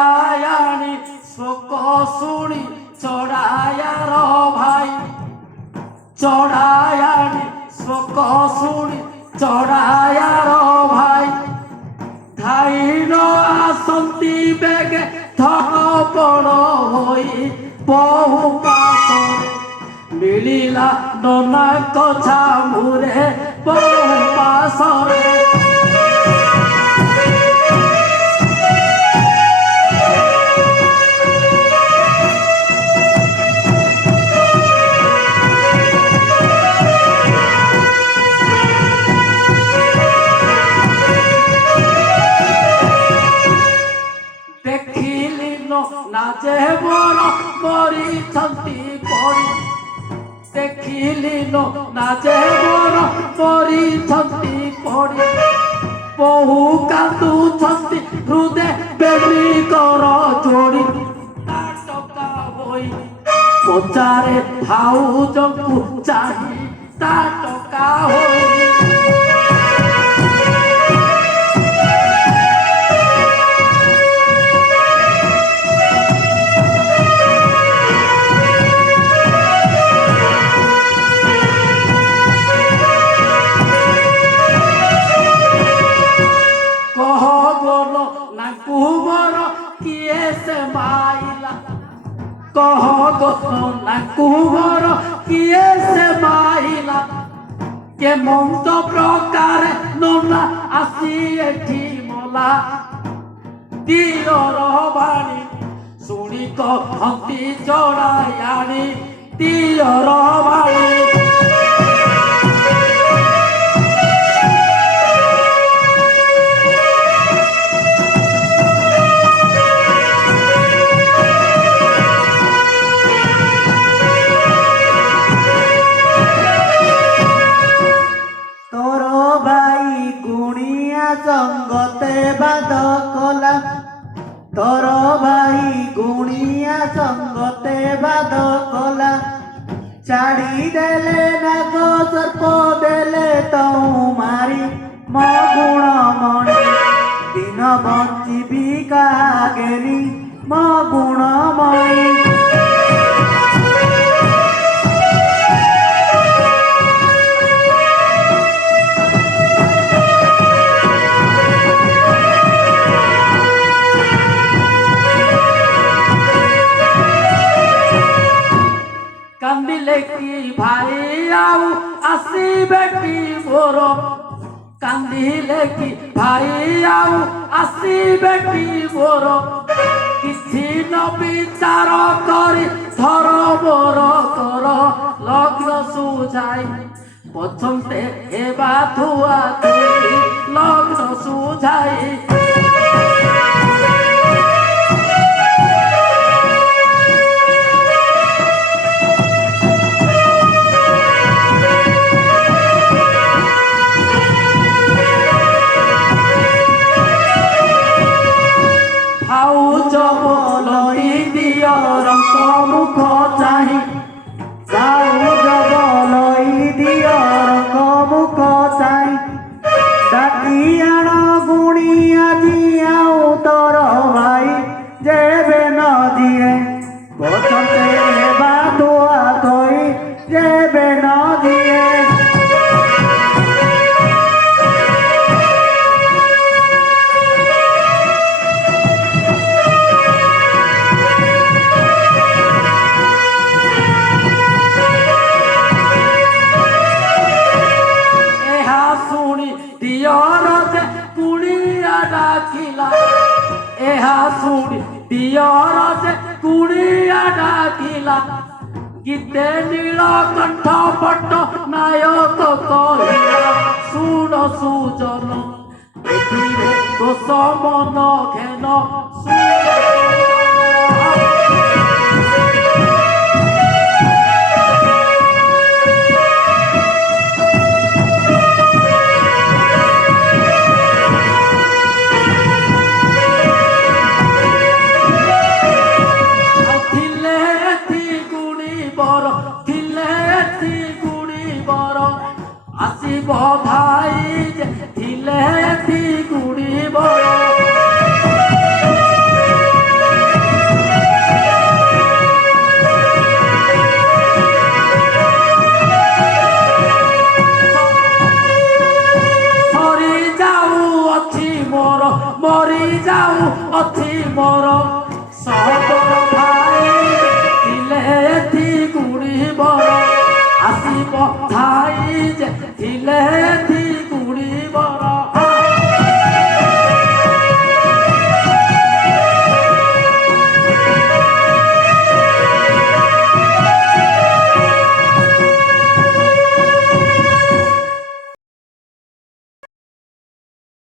ଚଢ଼ାୟାଣି ଶୋକ ଶୁଣି ଚଢ଼ାୟାର ଭାଇ ଚଢ଼ାୟାଣି ଶୋକ ଶୁଣି ଚଢ଼ାୟାର ଭାଇ ଧାଇନ ଆସନ୍ତି ବେଗେ ଧଡ଼ପଡ଼ ହୋଇ ବହୁ ପାଶରେ ମିଳିଲା ନନାଙ୍କ ଛାମୁରେ ବହୁ ପାଶରେ নাচে বড় মরিছন্তি পড়ি দেখিলি নাচে বড় মরিছন্তি পড়ি বহু কান্দুছন্তি হৃদে প্রেমিকর ଯୋଡ଼ି ଟକା ହୋଇ ପଚାରେ ଭାଉଜଙ୍କୁ ଚାହିଁ ତା ଟକା ହୋଇ কুমর কিয়ে সে মাইলা কে মন্ত প্রকারে নোনা আসি এঠি মলা দিয়র বাণী শুনি কহନ୍ତି চড়ায়ানি দিয়র বাণী সঙ্গতে বাদ কলা তোর ভাই গুণিয়া সঙ্গতে বাদ কলা ছাড়ি দেলে নাগ সর্প দেলে তৌ মারি ম গুণ মণি দিন বঞ্চিবি কাগেনি ম গুণ মণি কান্দিলে কি ভাই আউ আসিবে কি মোর কান্দিলে কি ভাই আউ আসিবে কি মোর কিছু ন বিচার করি ধর মোর কর লগ্ন সুঝাই পছন্দে হেবা থুয়া থুই লগ্ন সুঝাই মুখ চাহি ভাউজ বলই দিয়র মুখ চাহি ডাকি আণ গুণি আজি আউ তোর ভাই যেবে ন দিয়ে পছন্দে হেবা ধোয়া ধোই যেবে ন দিয়ে ଏହା ଶୁଣି ଦିଅର ଯେ କୁଡ଼ିଆ ଡାକିଲା ଗୀତେ ନୀଳକଣ୍ଠ ପଟ୍ଟ ନାୟକ କହିଲା ଶୁଣ ସୁଜନ ଏଥିରେ ଦୋଷ ମନ ଘେନ বধাই যে ଥିଲେ গুড়ি বড় মরি যাও অথি মোর সহদর ভাই দিলে এথি গুড়ি বর আসিব ঠাই যে দিলে এথি